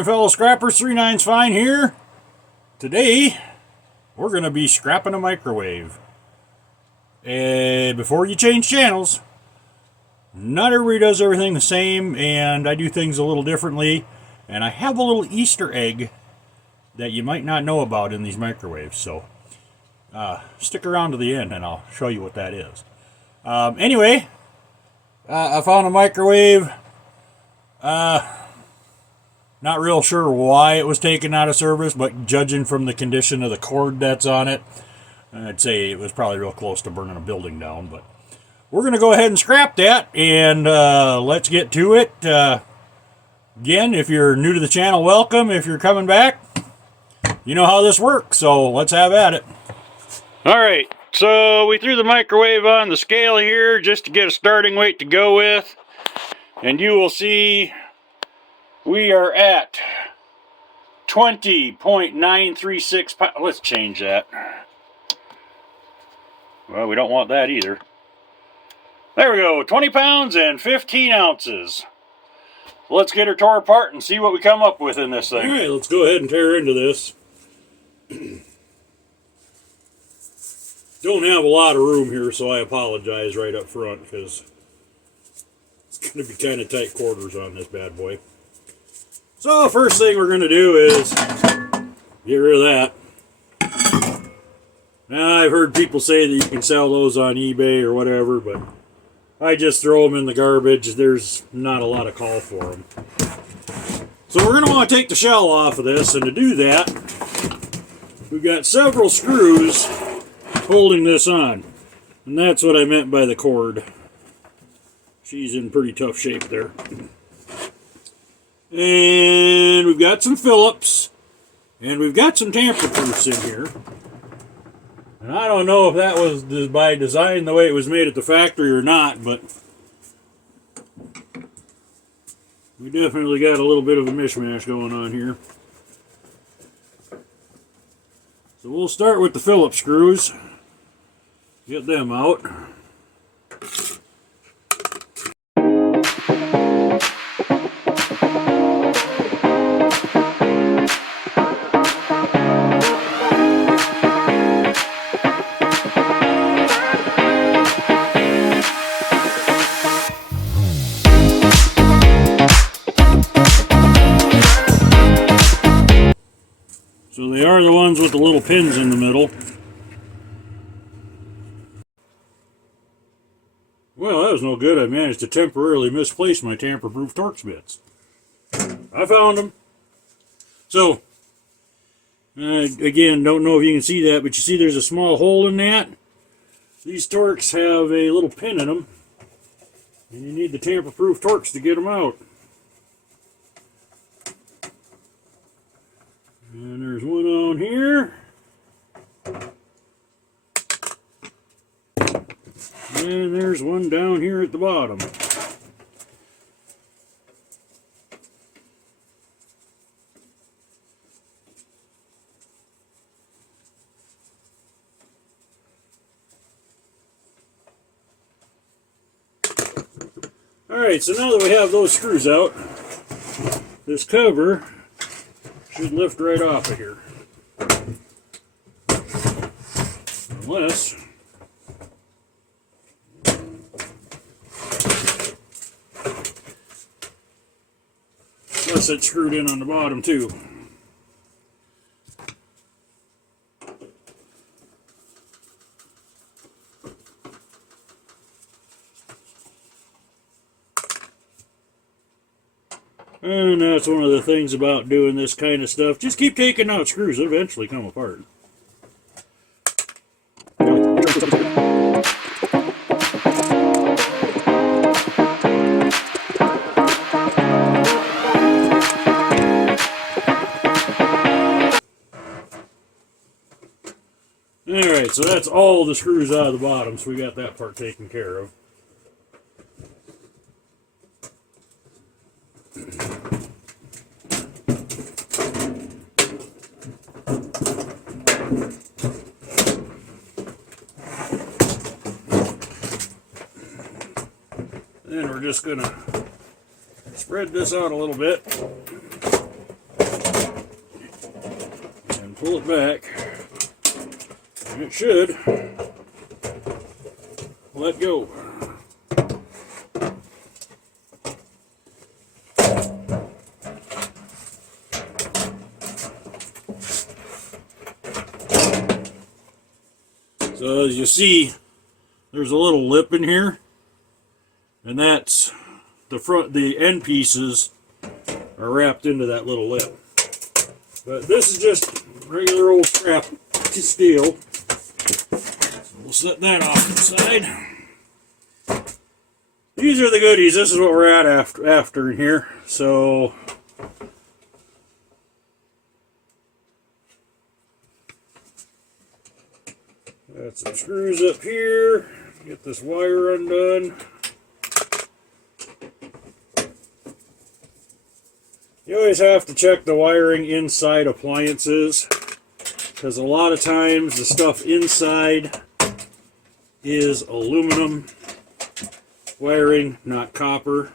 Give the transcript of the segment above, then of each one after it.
Morning, fellow scrappers. 3-9's fine here. Today, we're going to be scrapping a microwave. And before you change channels, not everybody does everything the same, and I do things a little differently. And I have a little Easter egg that you might not know about in these microwaves. So, stick around to the end, and I'll show you what that is. Anyway, I found a microwave. Not real sure why it was taken out of service, but judging from the condition of the cord that's on it, I'd say it was probably real close to burning a building down. But we're going to go ahead and scrap that, and let's get to it. Again, if you're new to the channel, welcome. If you're coming back, you know how this works, so let's have at it. Alright, so we threw the microwave on the scale here just to get a starting weight to go with, and you will see we are at 20.936 pounds. Let's change that. Well, we don't want that either. There we go, 20 pounds and 15 ounces. Let's get her tore apart and see what we come up with in this thing. Alright, let's go ahead and tear into this. Don't have a lot of room here, so I apologize right up front, because it's going to be kind of tight quarters on this bad boy. So, first thing we're going to do is get rid of that. Now, I've heard people say that you can sell those on eBay or whatever, but I just throw them in the garbage. There's not a lot of call for them. So we're going to want to take the shell off of this, and to do that, we've got several screws holding this on. And that's what I meant by the cord. She's in pretty tough shape there. And we've got some Phillips, and we've got some tamper-proofs in here. And I don't know if that was by design the way it was made at the factory or not, but we definitely got a little bit of a mishmash going on here. So we'll start with the Phillips screws. Get them out. So they are the ones with the little pins in the middle. Well, that was no good. I managed to temporarily misplace my tamper-proof Torx bits. I found them. So, again, don't know if you can see that, but you see there's a small hole in that. These Torx have a little pin in them, and you need the tamper-proof Torx to get them out. And there's one on here. And there's one down here at the bottom. Alright, so now that we have those screws out, this cover should lift right off of here. Unless it's screwed in on the bottom too. And that's one of the things about doing this kind of stuff. Just keep taking out screws. They'll eventually come apart. Alright, so that's all the screws out of the bottom, so we got that part taken care of. Then we're just going to spread this out a little bit. pull it back, and it should let go. So as you see, there's a little lip in here, and that's the end pieces are wrapped into that little lip. But this is just regular old scrap steel. So we'll set that off to the side. These are the goodies. This is what we're at after in here. So got some screws up here. Get this wire undone. You always have to check the wiring inside appliances, because a lot of times the stuff inside is aluminum wiring, not copper.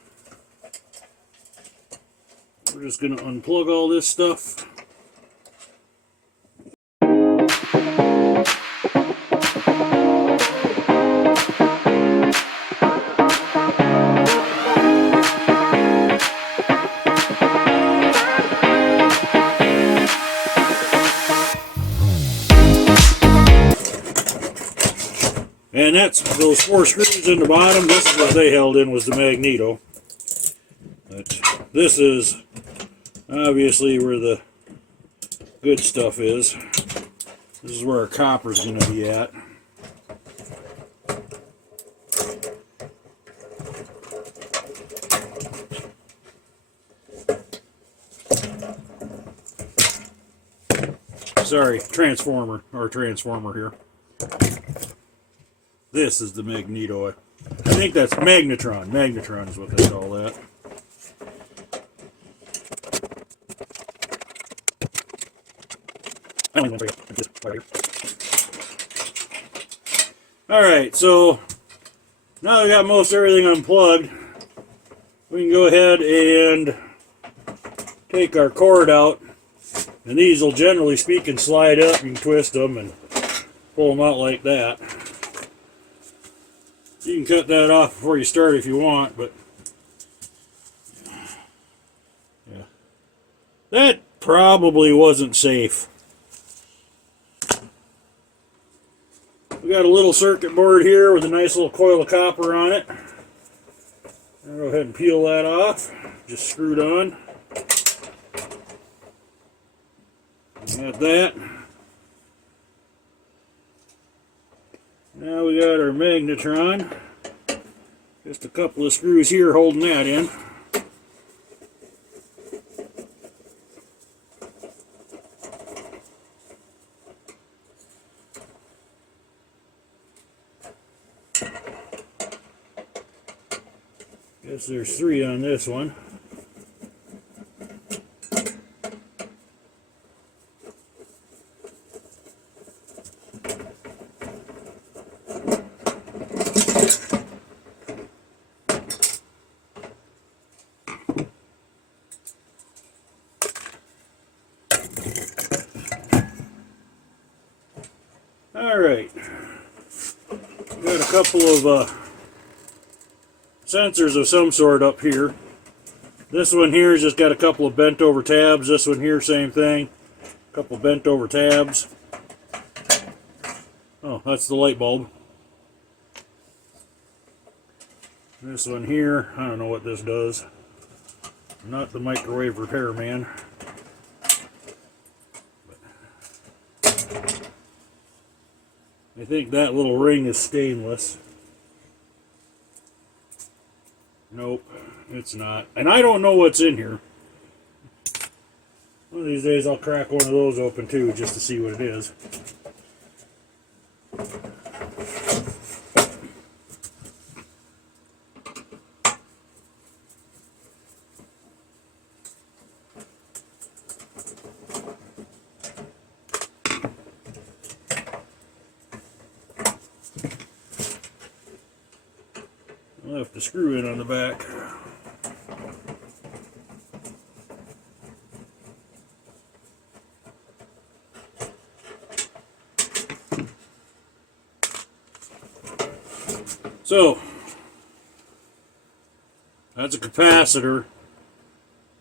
We're just going to unplug all this stuff. And that's those 4 screws in the bottom. This is what they held in, was the magneto. But this is obviously where the good stuff is. This is where our copper is going to be at. Sorry, transformer here. This is the magneto. I think that's magnetron. Magnetron is what they call that. Alright, so now we got most everything unplugged, we can go ahead and take our cord out. And these will, generally speaking, slide up. You can twist them and pull them out like that. You can cut that off before you start if you want, but yeah, that probably wasn't safe. We got a little circuit board here with a nice little coil of copper on it. I'll go ahead and peel that off. Just screwed on. Got that. Now we got our magnetron. Just a couple of screws here holding that in. Guess there's 3 on this one. Alright, got a couple of sensors of some sort up here. This one here has just got a couple of bent over tabs. This one here, same thing. A couple bent over tabs. Oh, that's the light bulb. This one here, I don't know what this does. I'm not the microwave repairman. I think that little ring is stainless. Nope, it's not. And I don't know what's in here. One of these days I'll crack one of those open too, just to see what it is. I'll have to screw in on the back. So, that's a capacitor.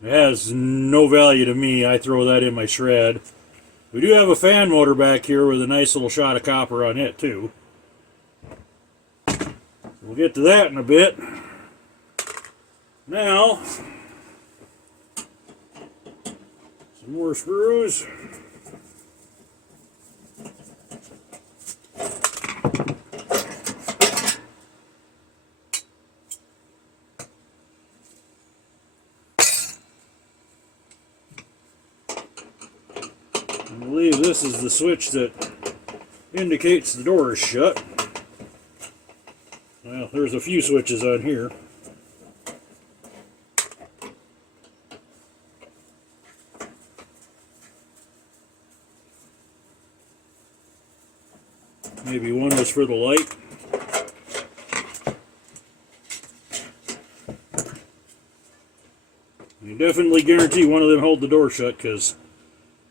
It has no value to me. I throw that in my shred. We do have a fan motor back here with a nice little shot of copper on it too. We'll get to that in a bit. Now, some more screws. I believe this is the switch that indicates the door is shut. Well, there's a few switches on here. Maybe one was for the light. You definitely guarantee one of them hold the door shut because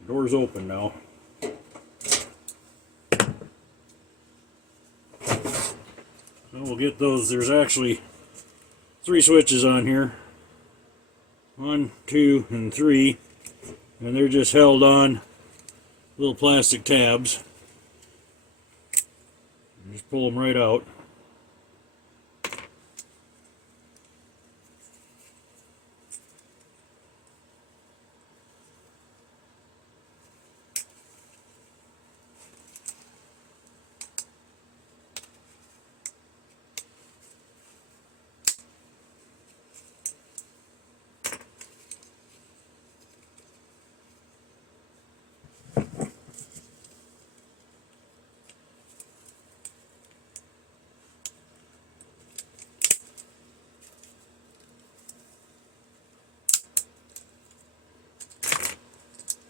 the door's open now. So we'll get those. There's actually 3 switches on here. 1, 2, and 3. And they're just held on little plastic tabs. Just pull them right out.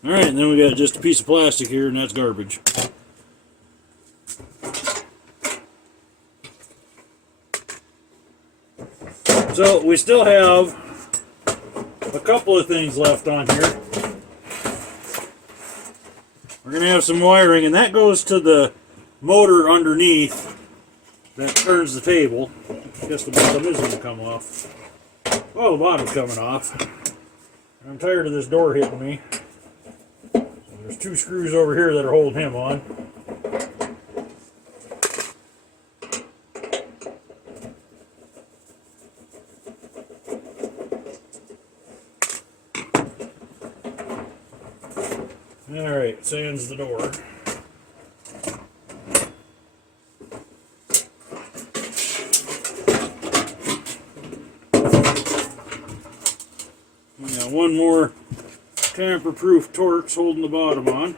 Alright, and then we got just a piece of plastic here, and that's garbage. So, we still have a couple of things left on here. We're going to have some wiring, and that goes to the motor underneath that turns the table. I guess the bottom is going to come off. Well, the bottom's coming off. I'm tired of this door hitting me. There's 2 screws over here that are holding him on. Alright, sans the door. We got one more tamper-proof Torx holding the bottom on.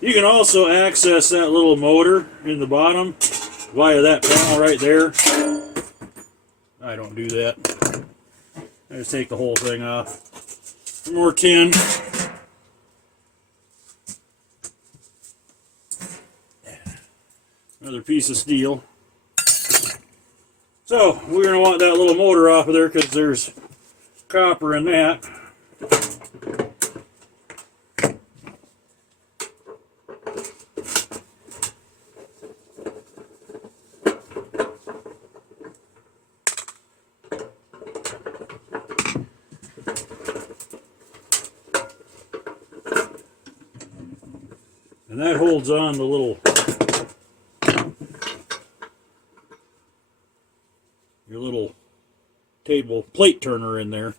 You can also access that little motor in the bottom via that panel right there. I don't do that. I just take the whole thing off. More tin. Another piece of steel. So, we're going to want that little motor off of there because there's copper in that. And that holds on the little table plate turner in there.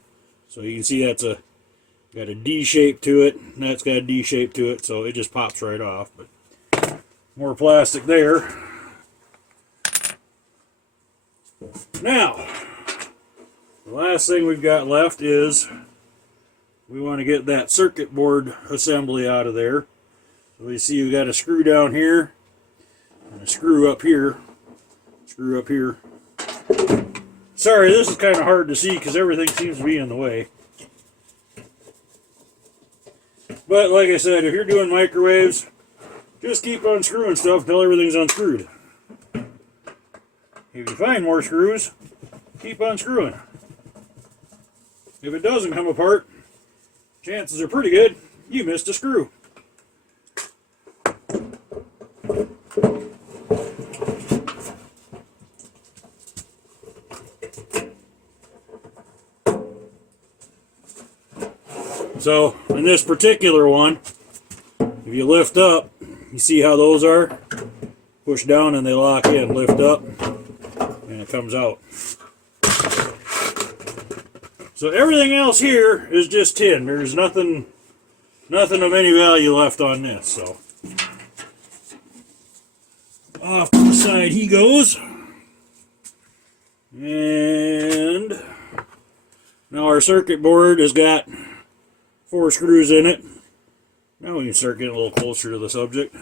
So you can see that's got a D shape to it, and that's got a D shape to it, so it just pops right off. But more plastic there. Now, the last thing we've got left is we want to get that circuit board assembly out of there. So you see we got a screw down here and a screw up here. Screw up here. Sorry, this is kind of hard to see because everything seems to be in the way. But like I said, if you're doing microwaves, just keep unscrewing stuff until everything's unscrewed. If you find more screws, keep unscrewing. If it doesn't come apart, chances are pretty good you missed a screw. So in this particular one, if you lift up, you see how those are? Push down and they lock in, lift up, and it comes out. So everything else here is just tin. There's nothing of any value left on this. So off to the side he goes. And now our circuit board has got 4 screws in it. Now we can start getting a little closer to the subject.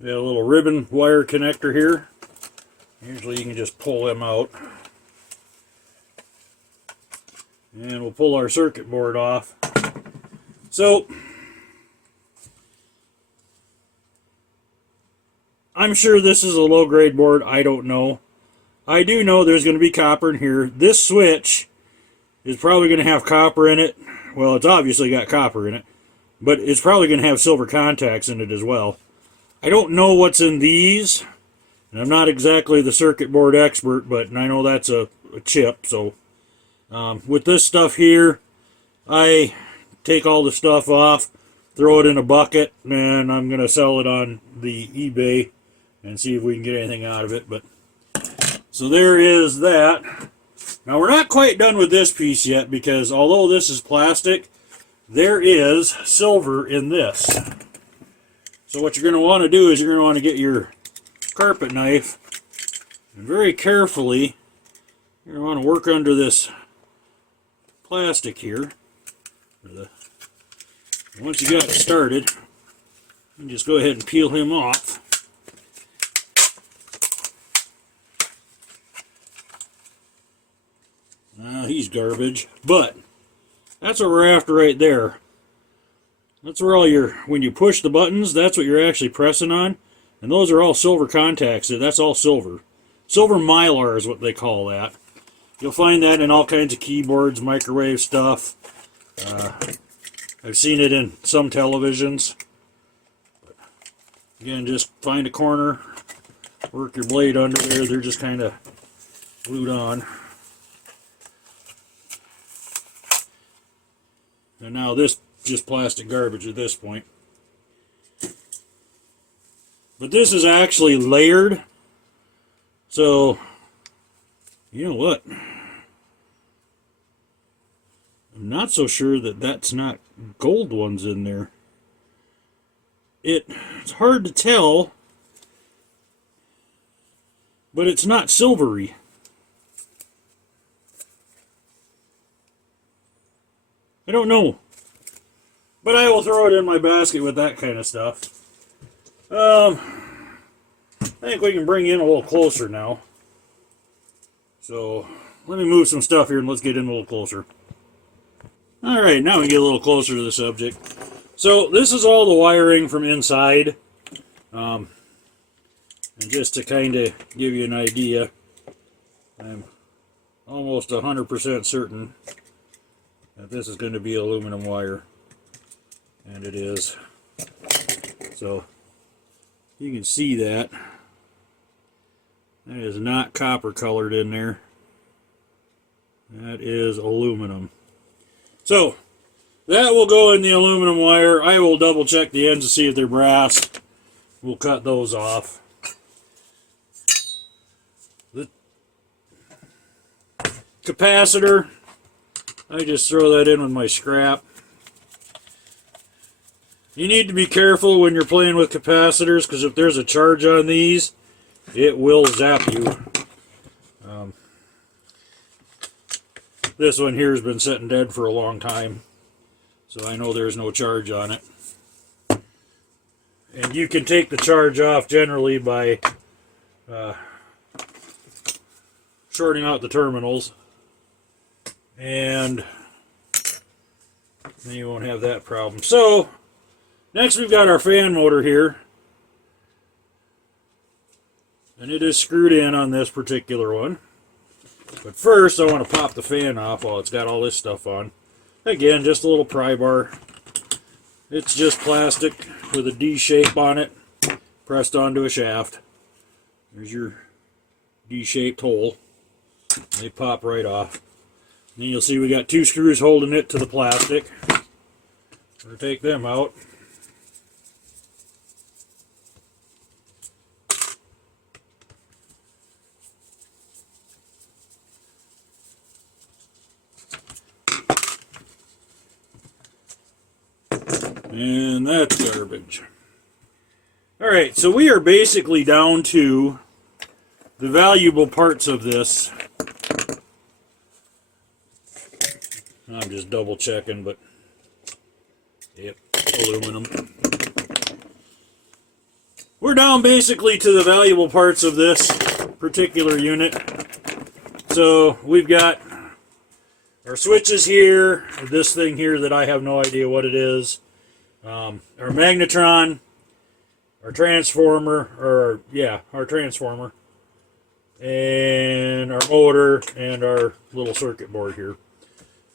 We got a little ribbon wire connector here. Usually you can just pull them out. And we'll pull our circuit board off. So, I'm sure this is a low grade board. I don't know. I do know there's going to be copper in here. This switch is probably going to have copper in it. Well, it's obviously got copper in it. But it's probably going to have silver contacts in it as well. I don't know what's in these, and I'm not exactly the circuit board expert, but I know that's a chip. So with this stuff here, I take all the stuff off, throw it in a bucket, and I'm going to sell it on the eBay and see if we can get anything out of it. But so there is that. Now we're not quite done with this piece yet, because although this is plastic, there is silver in this. So what you're going to want to do is you're going to want to get your carpet knife and very carefully you're going to want to work under this plastic here. Once you got it started, you just go ahead and peel him off. He's garbage, but that's what we're after right there. That's where all your, when you push the buttons, that's what you're actually pressing on. And those are all silver contacts. That's all silver. Silver mylar is what they call that. You'll find that in all kinds of keyboards, microwave stuff. I've seen it in some televisions. But again, just find a corner, work your blade under there. They're just kind of glued on. And now this just plastic garbage at this point. But this is actually layered. So, you know what? I'm not so sure that that's not gold ones in there. It's hard to tell, but it's not silvery. I don't know. But I will throw it in my basket with that kind of stuff. I think we can bring in a little closer now. So, let me move some stuff here and let's get in a little closer. Alright, now we get a little closer to the subject. So, this is all the wiring from inside. And just to kind of give you an idea, I'm almost 100% certain that this is going to be aluminum wire. And it is. So you can see that. That is not copper colored in there. That is aluminum. So that will go in the aluminum wire. I will double check the ends to see if they're brass. We'll cut those off. The capacitor, I just throw that in with my scrap. You need to be careful when you're playing with capacitors, because if there's a charge on these, it will zap you. This one here has been sitting dead for a long time, so I know there's no charge on it. And you can take the charge off generally by shorting out the terminals, and then you won't have that problem. So, next we've got our fan motor here, and it is screwed in on this particular one. But first, I want to pop the fan off while it's got all this stuff on. Again, just a little pry bar. It's just plastic with a D shape on it, pressed onto a shaft. There's your D-shaped hole. They pop right off. And then you'll see we got 2 screws holding it to the plastic. We're going to take them out. And that's garbage. Alright, so we are basically down to the valuable parts of this. I'm just double checking, but yep, aluminum. We're down basically to the valuable parts of this particular unit. So we've got our switches here, this thing here that I have no idea what it is. Our magnetron, our transformer, our transformer, and our motor, and our little circuit board here,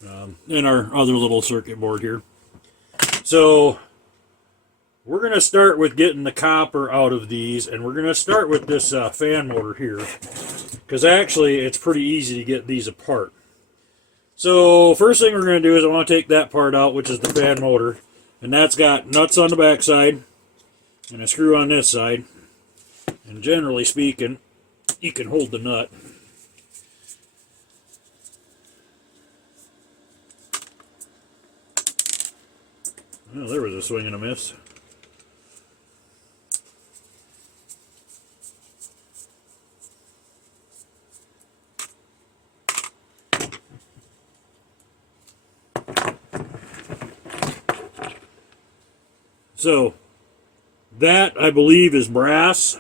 and our other little circuit board here. So we're going to start with getting the copper out of these, and we're going to start with this fan motor here, because actually it's pretty easy to get these apart. So first thing we're going to do is I want to take that part out, which is the fan motor. And that's got nuts on the back side and a screw on this side. And generally speaking, you can hold the nut. Well, there was a swing and a miss. So, that, I believe, is brass.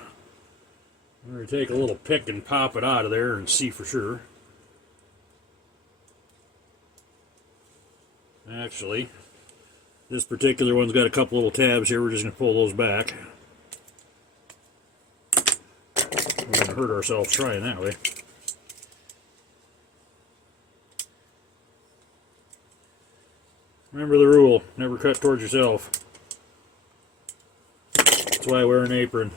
I'm going to take a little pick and pop it out of there and see for sure. Actually, this particular one's got a couple little tabs here. We're just going to pull those back. We're going to hurt ourselves trying that way. Remember the rule, never cut towards yourself. That's why I wear an apron.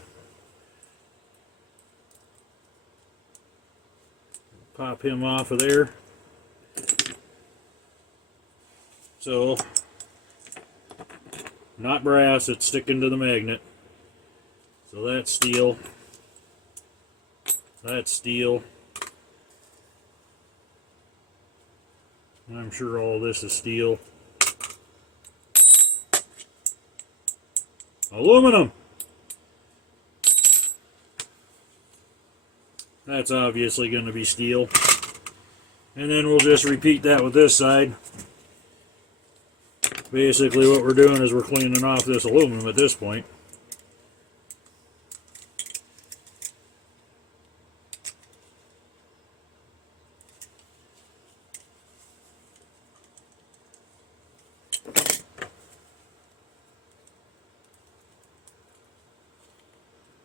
Pop him off of there. So, not brass, it's sticking to the magnet. So that's steel. That's steel. I'm sure all this is steel. Aluminum! That's obviously going to be steel. And then we'll just repeat that with this side. Basically what we're doing is we're cleaning off this aluminum at this point.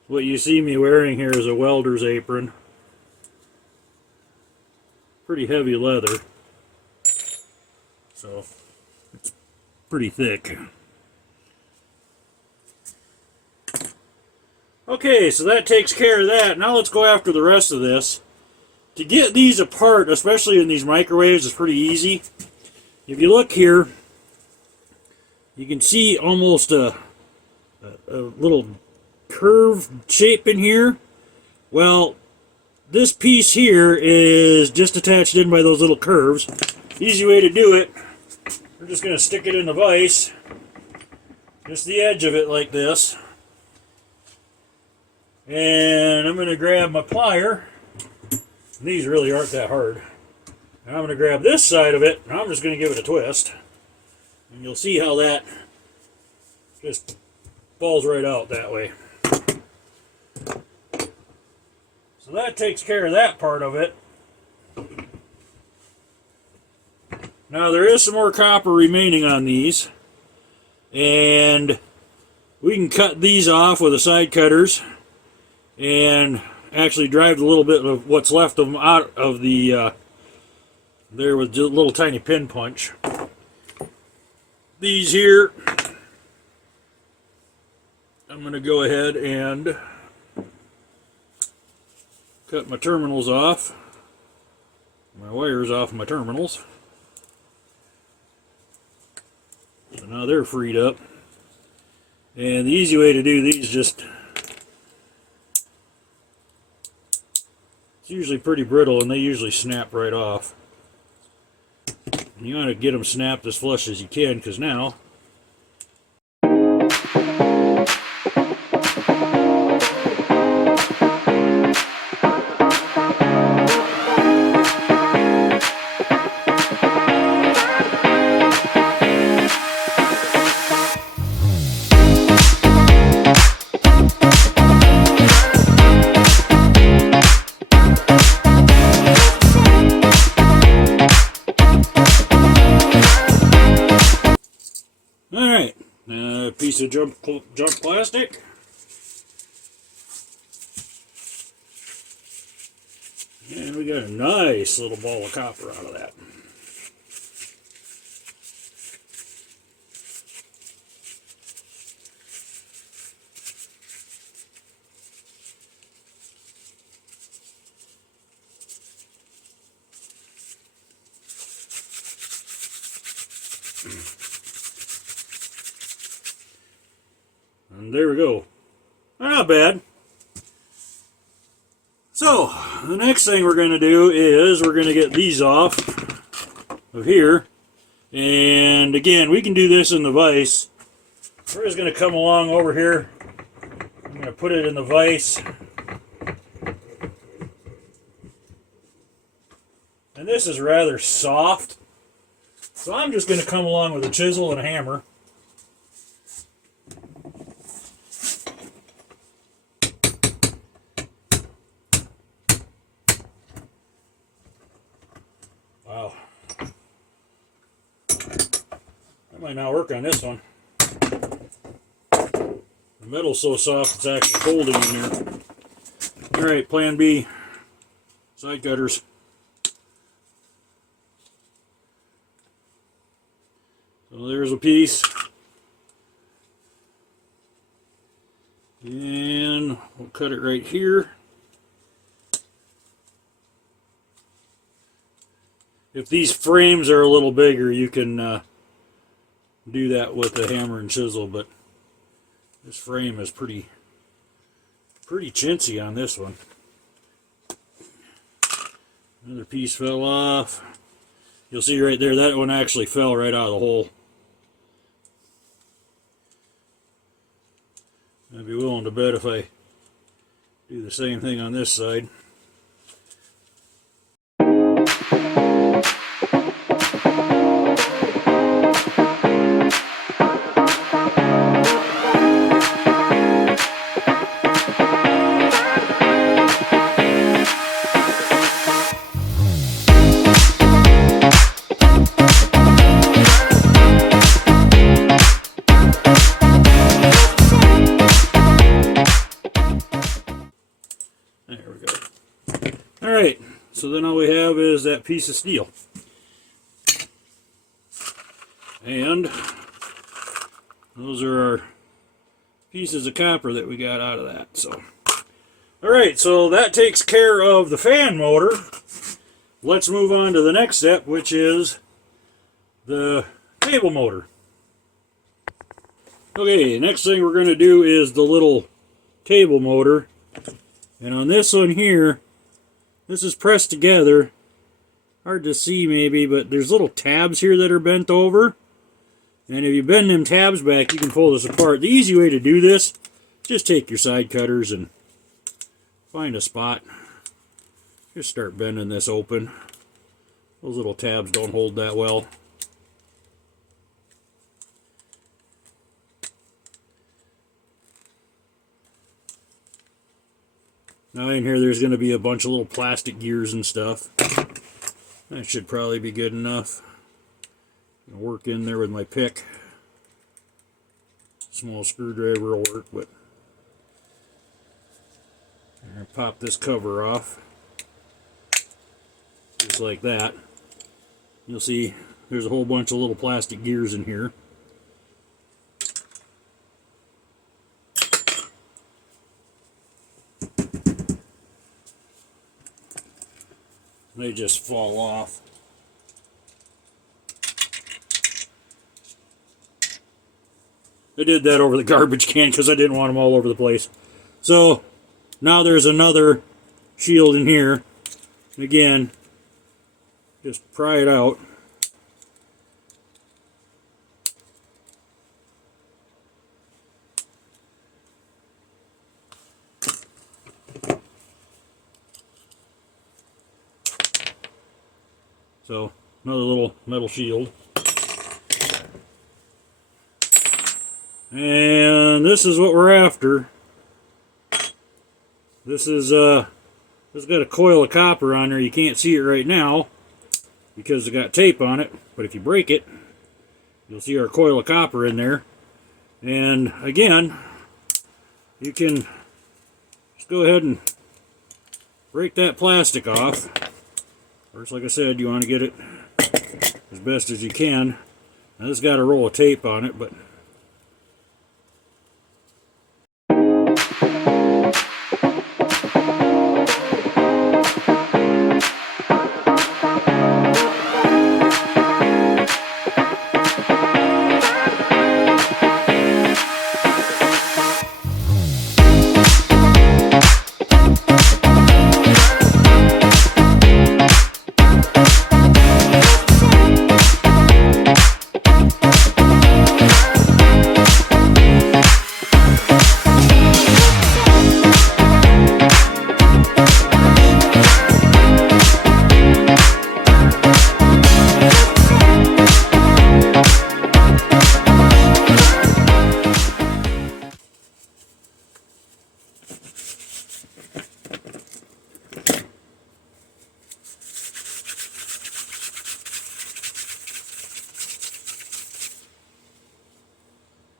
What you see me wearing here is a welder's apron. Pretty heavy leather, so it's pretty thick. Okay, so that takes care of that. Now let's go after the rest of this. To get these apart, especially in these microwaves, is pretty easy. If you look here, you can see almost a little curve shape in here. Well, this piece here is just attached in by those little curves. Easy way to do it, we're just going to stick it in the vise just the edge of it like this. And I'm going to grab my plier. These really aren't that hard. And I'm going to grab this side of it, and I'm just going to give it a twist. And you'll see how that just falls right out that way. So that takes care of that part of it. Now there is some more copper remaining on these. And we can cut these off with the side cutters and actually drive a little bit of what's left of them out of the there with just a little tiny pin punch. These here, I'm going to go ahead and cut my terminals off, my wires off my terminals. So now they're freed up. And the easy way to do these, it's usually pretty brittle and they usually snap right off. And you want to get them snapped as flush as you can, because now piece of junk plastic. And we got a nice little ball of copper out of that. And there we go. Not bad. So, the next thing we're going to do is we're going to get these off of here. And again, we can do this in the vise. We're just going to come along over here. I'm going to put it in the vise. And this is rather soft. So I'm just going to come along with a chisel and a hammer. Wow. That might not work on this one. The metal's so soft it's actually holding in here. Alright, plan B. Side cutters. So there's a piece. And we'll cut it right here. If these frames are a little bigger, you can do that with a hammer and chisel, but this frame is pretty chintzy on this one. Another piece fell off. You'll see right there, that one actually fell right out of the hole. I'd be willing to bet if I do the same thing on this side. Alright, so then all we have is that piece of steel. And those are our pieces of copper that we got out of that. So, alright, so that takes care of the fan motor. Let's move on to the next step, which is the table motor. Okay, next thing we're going to do is the little table motor. And on this one here, this is pressed together. Hard to see maybe, but there's little tabs here that are bent over. And if you bend them tabs back, you can pull this apart. The easy way to do this, just take your side cutters and find a spot. Just start bending this open. Those little tabs don't hold that well. Now in here there's going to be a bunch of little plastic gears and stuff. That should probably be good enough. I'll work in there with my pick. Small screwdriver will work, but I'll pop this cover off. Just like that. You'll see there's a whole bunch of little plastic gears in here. They just fall off. I did that over the garbage can because I didn't want them all over the place. So now there's another shield in here. Again, just pry it out. So, another little metal shield. And this is what we're after. This is got a coil of copper on there. You can't see it right now because it got tape on it, but if you break it, you'll see our coil of copper in there. And again, you can just go ahead and break that plastic off. First, like I said, you want to get it as best as you can. Now this got a roll of tape on it, but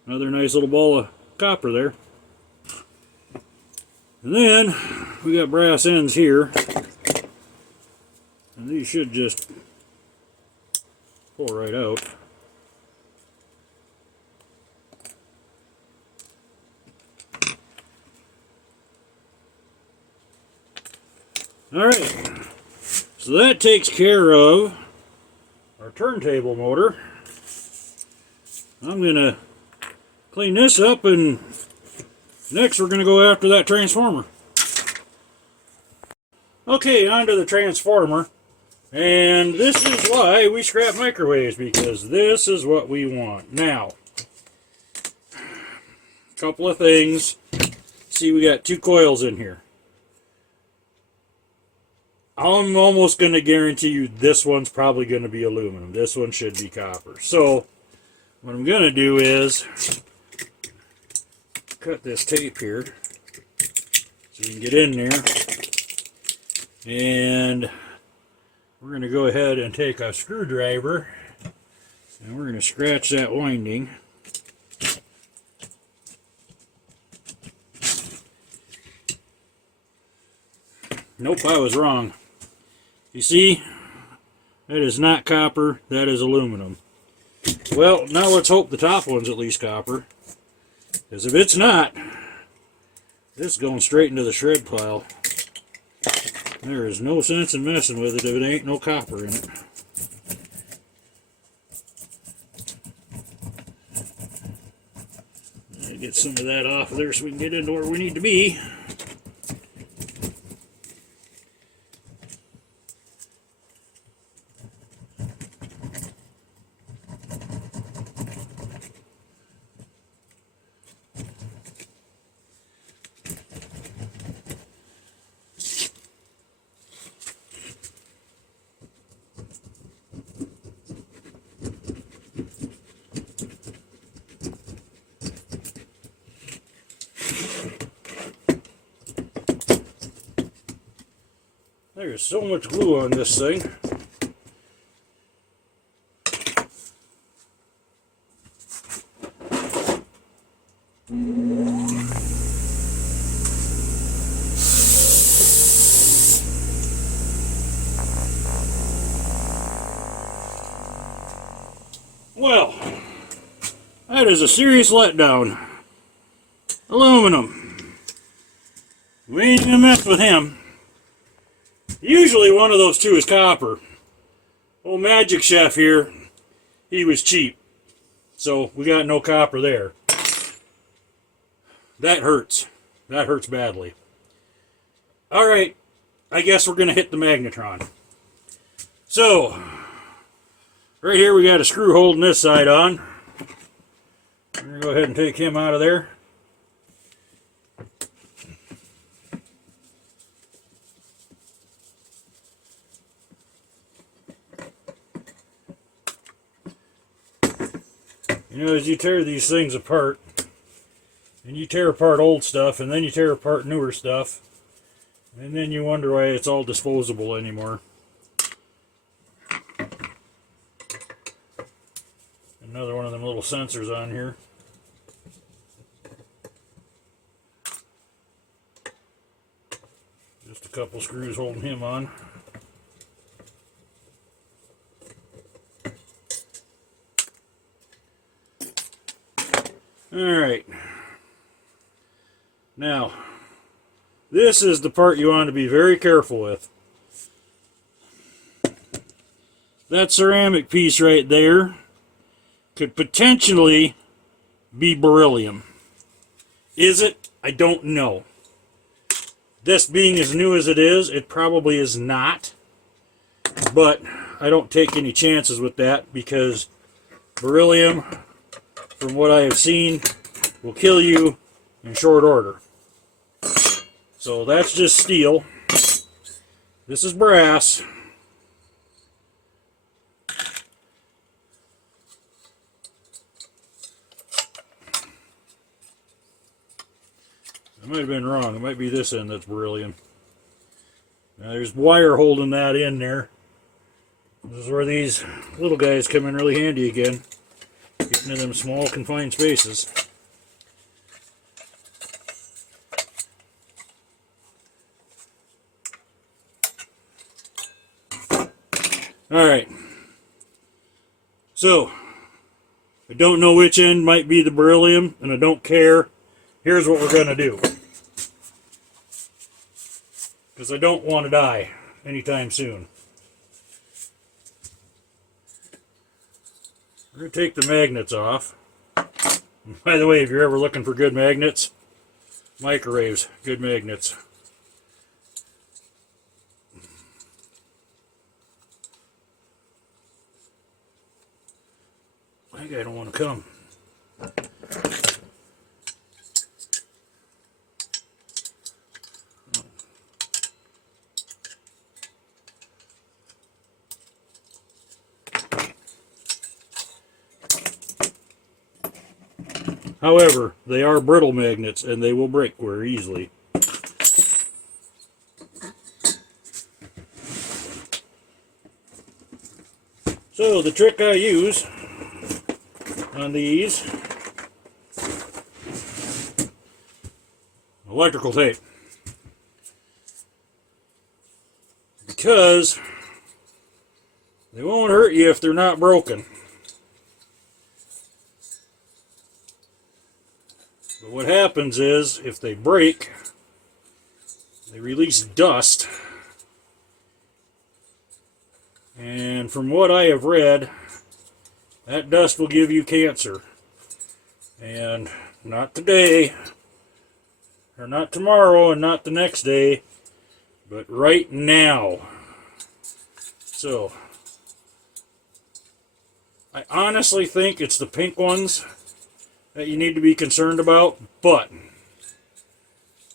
another nice little ball of copper there. And then we got brass ends here. And these should just pull right out. Alright, so that takes care of our turntable motor. I'm going to clean this up, and next we're going to go after that transformer. Okay, on to the transformer. And this is why we scrap microwaves, because this is what we want. Now, a couple of things. See, we got two coils in here. I'm almost going to guarantee you this one's probably going to be aluminum. This one should be copper. So, what I'm going to do is cut this tape here so you can get in there. And we're going to go ahead and take a screwdriver and we're going to scratch that winding. Nope, I was wrong. You see, that is not copper, that is aluminum. Well, now let's hope the top one's at least copper. Because if it's not, this is going straight into the shred pile. There is no sense in messing with it if it ain't no copper in it. Get some of that off of there so we can get into where we need to be. There's so much glue on this thing. Well, that is a serious letdown. Aluminum. We ain't gonna mess with him. Usually one of those two is copper. Old Magic Chef here, he was cheap. So we got no copper there. That hurts. That hurts badly. Alright, I guess we're gonna hit the magnetron. So, right here we got a screw holding this side on. I'm going to go ahead and take him out of there. You know, as you tear these things apart, and you tear apart old stuff, and then you tear apart newer stuff, and then you wonder why it's all disposable anymore. Another one of them little sensors on here. Just a couple screws holding him on. Alright. Now, this is the part you want to be very careful with. That ceramic piece right there could potentially be beryllium. Is it? I don't know. This being as new as it is, it probably is not. But I don't take any chances with that because beryllium, from what I have seen, will kill you in short order. So that's just steel. This is brass. I might have been wrong. It might be this end that's beryllium. Now there's wire holding that in there. This is where these little guys come in really handy again. Getting into them small confined spaces. Alright. So, I don't know which end might be the beryllium, and I don't care. Here's what we're going to do. Because I don't want to die anytime soon. We're going to take the magnets off. And by the way, if you're ever looking for good magnets, microwaves, good magnets. That guy don't want to come. However, they are brittle magnets and they will break very easily. So the trick I use on these, electrical tape. Because they won't hurt you if they're not broken. But what happens is, if they break, they release dust. And from what I have read, that dust will give you cancer. And not today, or not tomorrow, and not the next day, but right now. So, I honestly think it's the pink ones that you need to be concerned about, but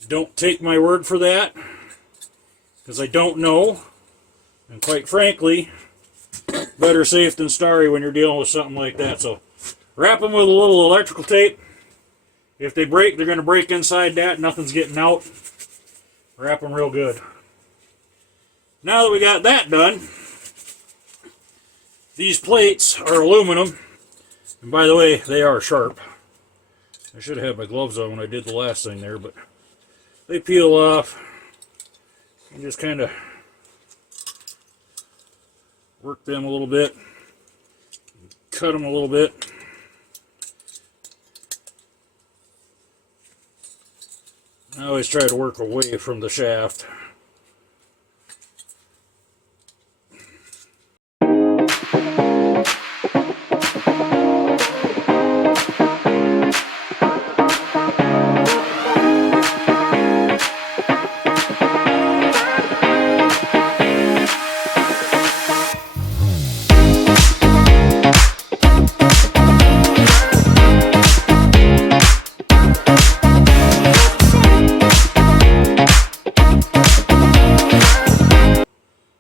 don't take my word for that, because I don't know, and quite frankly, better safe than sorry when you're dealing with something like that. So wrap them with a little electrical tape. If they break, they're going to break inside that, nothing's getting out. Wrap them real good. Now that we got that done, these plates are aluminum. And by the way, they are sharp. I should have had my gloves on when I did the last thing there, but they peel off. You just kind of work them a little bit, cut them a little bit. I always try to work away from the shaft.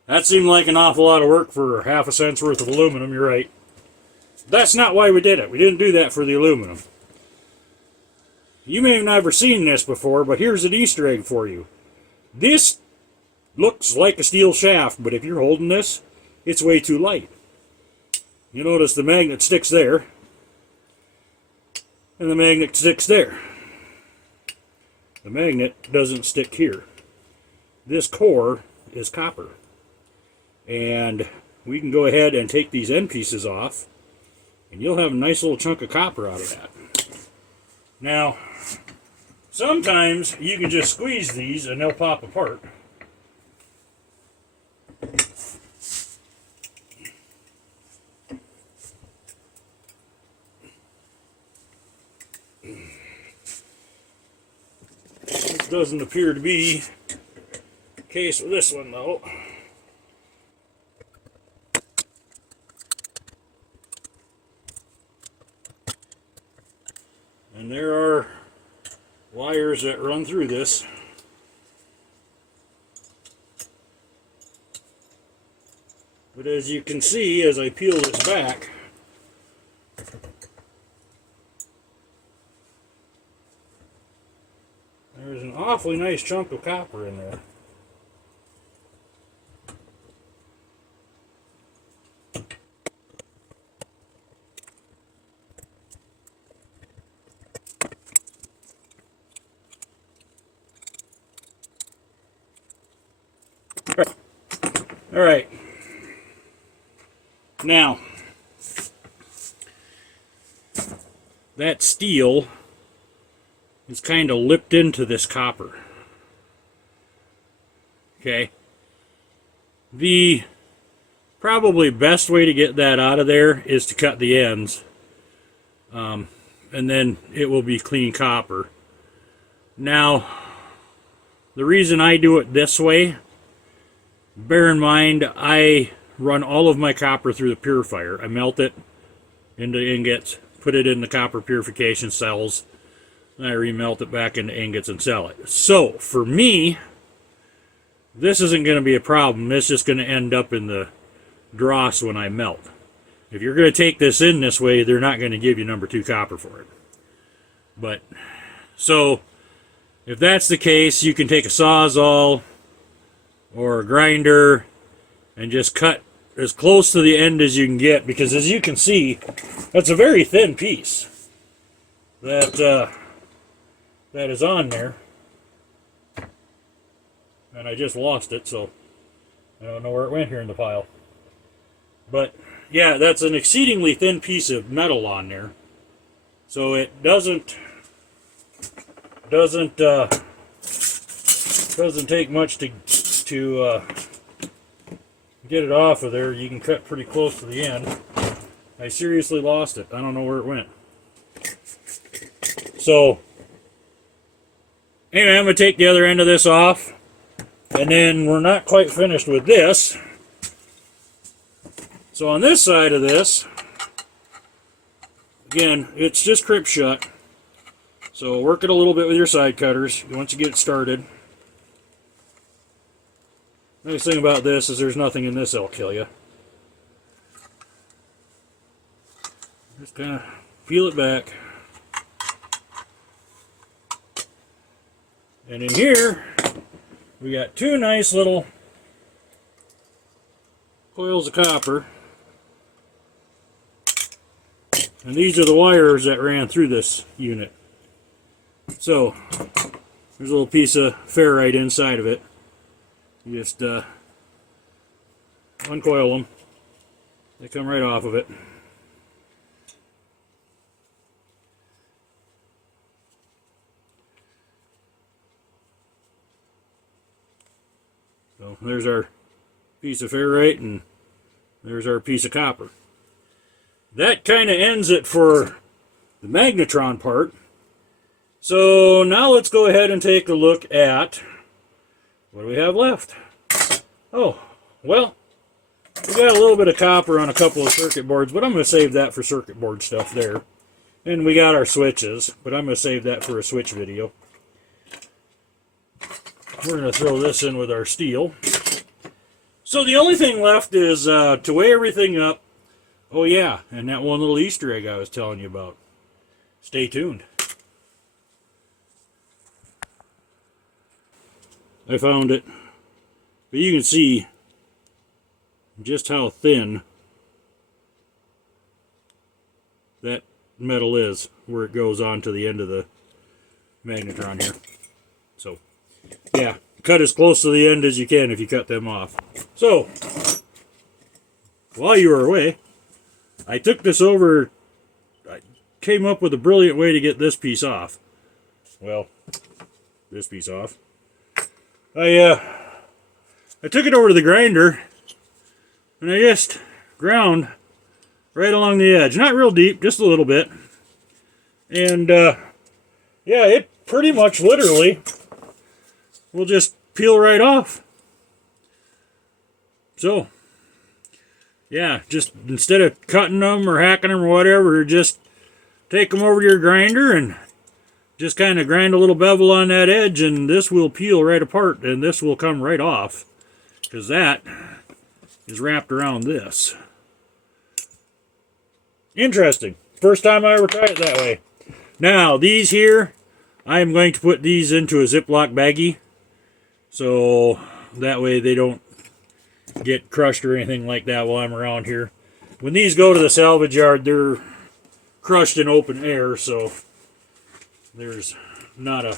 That seemed like an awful lot of work for half a cent's worth of aluminum, you're right. That's not why we did it. We didn't do that for the aluminum. You may have never seen this before, but here's an Easter egg for you. This looks like a steel shaft, but if you're holding this, it's way too light. You notice the magnet sticks there, and the magnet sticks there. The magnet doesn't stick here. This core is copper. And we can go ahead and take these end pieces off, and you'll have a nice little chunk of copper out of that. Now, sometimes you can just squeeze these and they'll pop apart. This doesn't appear to be the case with this one, though. And there are wires that run through this. But as you can see, as I peel this back, there's an awfully nice chunk of copper in there. All right. Now, that steel is kind of lipped into this copper. Okay. The probably best way to get that out of there is to cut the ends. And then it will be clean copper. Now, the reason I do it this way, bear in mind, I run all of my copper through the purifier. I melt it into ingots, put it in the copper purification cells, and I remelt it back into ingots and sell it. So, for me, this isn't going to be a problem. It's just going to end up in the dross when I melt. If you're going to take this in this way, they're not going to give you number 2 copper for it. But, so, if that's the case, you can take a Sawzall or a grinder and just cut as close to the end as you can get, because as you can see, that's a very thin piece that that is on there, and I just lost it, so I don't know where it went here in the pile. But yeah, that's an exceedingly thin piece of metal on there, so it doesn't take much to get it off of there. You can cut pretty close to the end. I seriously lost it. I don't know where it went. So anyway, I'm going to take the other end of this off, and then we're not quite finished with this. So on this side of this, again, it's just crimp shut. So work it a little bit with your side cutters once you get it started. Nice thing about this is there's nothing in this that'll kill you. Just kind of peel it back. And in here, we got 2 nice little coils of copper. And these are the wires that ran through this unit. So, there's a little piece of ferrite inside of it. You just uncoil them. They come right off of it. So there's our piece of ferrite and there's our piece of copper. That kind of ends it for the magnetron part. So now let's go ahead and take a look at what do we have left. Oh, well, we got a little bit of copper on a couple of circuit boards, but I'm going to save that for circuit board stuff there. And we got our switches, but I'm going to save that for a switch video. We're going to throw this in with our steel. So the only thing left is to weigh everything up. Oh yeah, and that one little Easter egg I was telling you about. Stay tuned. I found it. But you can see just how thin that metal is where it goes on to the end of the magnetron here. So, yeah, cut as close to the end as you can if you cut them off. So, while you were away, I took this over, I came up with a brilliant way to get this piece off. Well, this piece off. I took it over to the grinder, and I just ground right along the edge. Not real deep, just a little bit. And, yeah, it pretty much literally will just peel right off. So, yeah, just instead of cutting them or hacking them or whatever, just take them over to your grinder and just kind of grind a little bevel on that edge, and this will peel right apart, and this will come right off, because that is wrapped around this. Interesting. First time I ever tried it that way. Now, these here, I am going to put these into a Ziploc baggie, so that way they don't get crushed or anything like that while I'm around here. When these go to the salvage yard, they're crushed in open air, so there's not a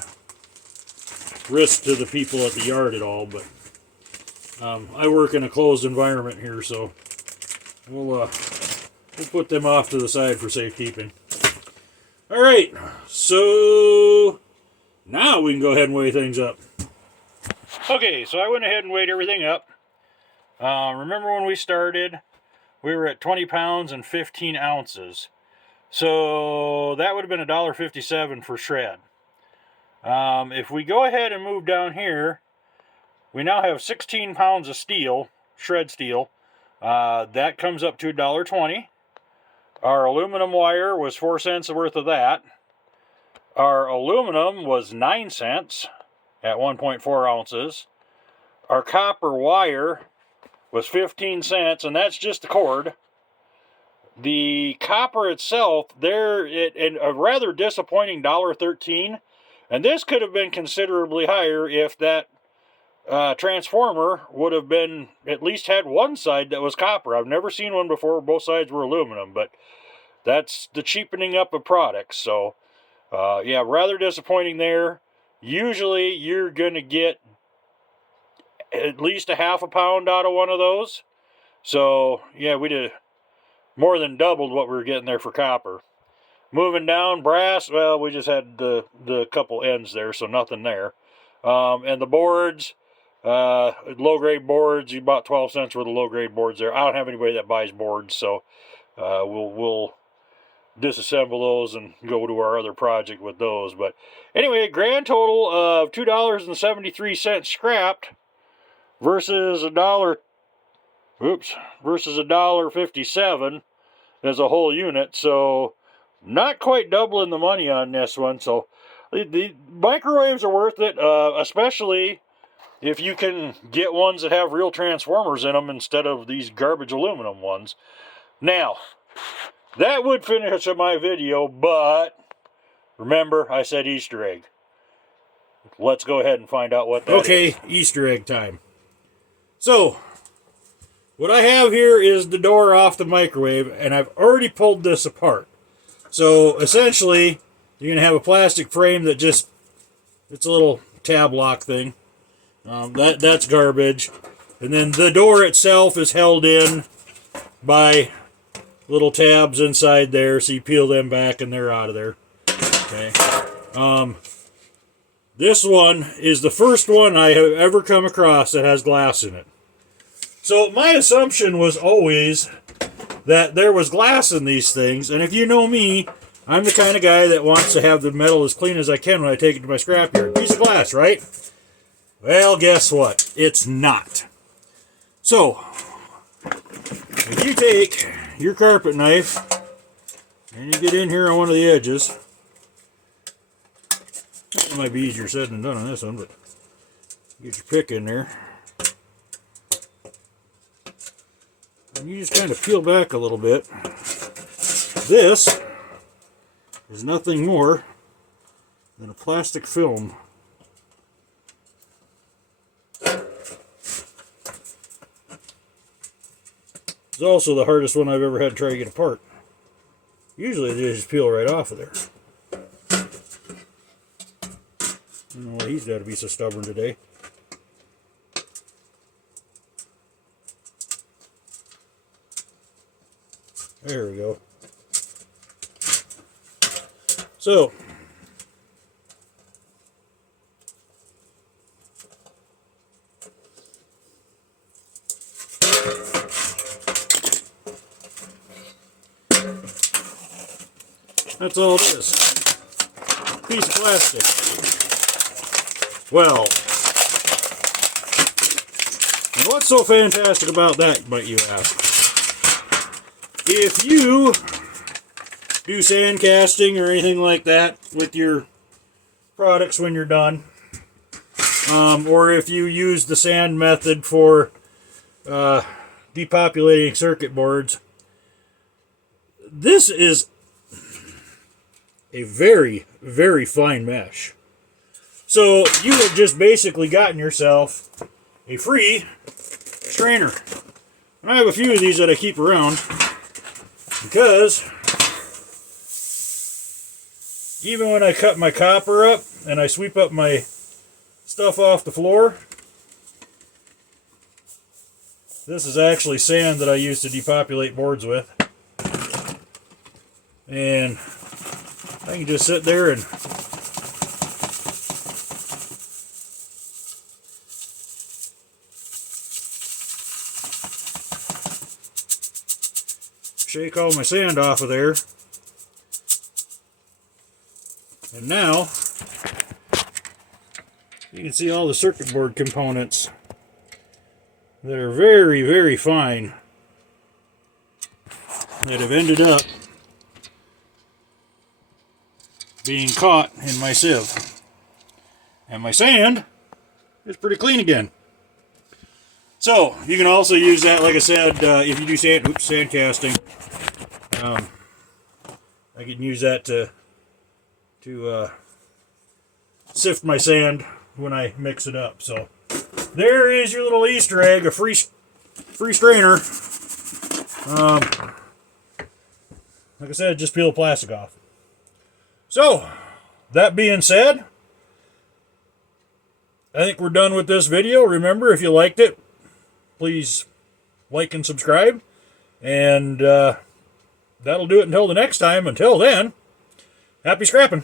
risk to the people at the yard at all, but I work in a closed environment here, so we'll put them off to the side for safekeeping. All right, so now we can go ahead and weigh things up. Okay, so I went ahead and weighed everything up. Remember when we started, we were at 20 pounds and 15 ounces. So that would have been $1.57 for shred. If we go ahead and move down here, we now have 16 pounds of steel, shred steel. That comes up to $1.20. Our aluminum wire was 4 cents worth of that. Our aluminum was 9 cents at 1.4 ounces. Our copper wire was 15 cents, and that's just the cord. The copper itself, there, a rather disappointing $1.13, and this could have been considerably higher if that transformer would have been, at least had one side that was copper. I've never seen one before where both sides were aluminum, but that's the cheapening up of products. So, yeah, rather disappointing there. Usually you're going to get at least a half a pound out of one of those. So, yeah, we did more than doubled what we were getting there for copper. Moving down, brass, well, we just had the couple ends there, so nothing there. And the boards, low-grade boards, you bought 12 cents worth of low-grade boards there. I don't have anybody that buys boards, so we'll disassemble those and go to our other project with those. But anyway, grand total of $2.73 scrapped versus $1.57 as a whole unit. So not quite doubling the money on this one. So the microwaves are worth it, especially if you can get ones that have real transformers in them instead of these garbage aluminum ones. Now, that would finish up my video, but remember, I said Easter egg. Let's go ahead and find out what that is. Okay, Easter egg time. So, What I have here is the door off the microwave, and I've already pulled this apart. So essentially, you're going to have a plastic frame that just, it's a little tab lock thing. That's garbage. And then the door itself is held in by little tabs inside there, so you peel them back and they're out of there. Okay. This one is the first one I have ever come across that has glass in it. So my assumption was always that there was glass in these things, and if you know me, I'm the kind of guy that wants to have the metal as clean as I can when I take it to my scrapyard. Piece of glass, right? Well, guess what? It's not. So, if you take your carpet knife and you get in here on one of the edges, it might be easier said than done on this one, but get your pick in there. And you just kind of peel back a little bit. This is nothing more than a plastic film. It's also the hardest one I've ever had to try to get apart. Usually they just peel right off of there. I don't know why he's got to be so stubborn today. There we go. So, that's all it is. Piece of plastic. Well, and what's so fantastic about that, might you ask? If you do sand casting or anything like that with your products when you're done, or if you use the sand method for depopulating circuit boards, this is a very, very fine mesh. So you have just basically gotten yourself a free strainer. I have a few of these that I keep around because even when I cut my copper up and I sweep up my stuff off the floor, this is actually sand that I use to depopulate boards with. And I can just sit there and shake all my sand off of there. And now you can see all the circuit board components that are very, very fine that have ended up being caught in my sieve. And my sand is pretty clean again. So you can also use that, like I said, if you do sand casting. I can use that to sift my sand when I mix it up. So there is your little Easter egg, a free strainer. Like I said, just peel the plastic off. So that being said, I think we're done with this video. Remember, if you liked it, please like and subscribe. And that'll do it until the next time. Until then, happy scrapping.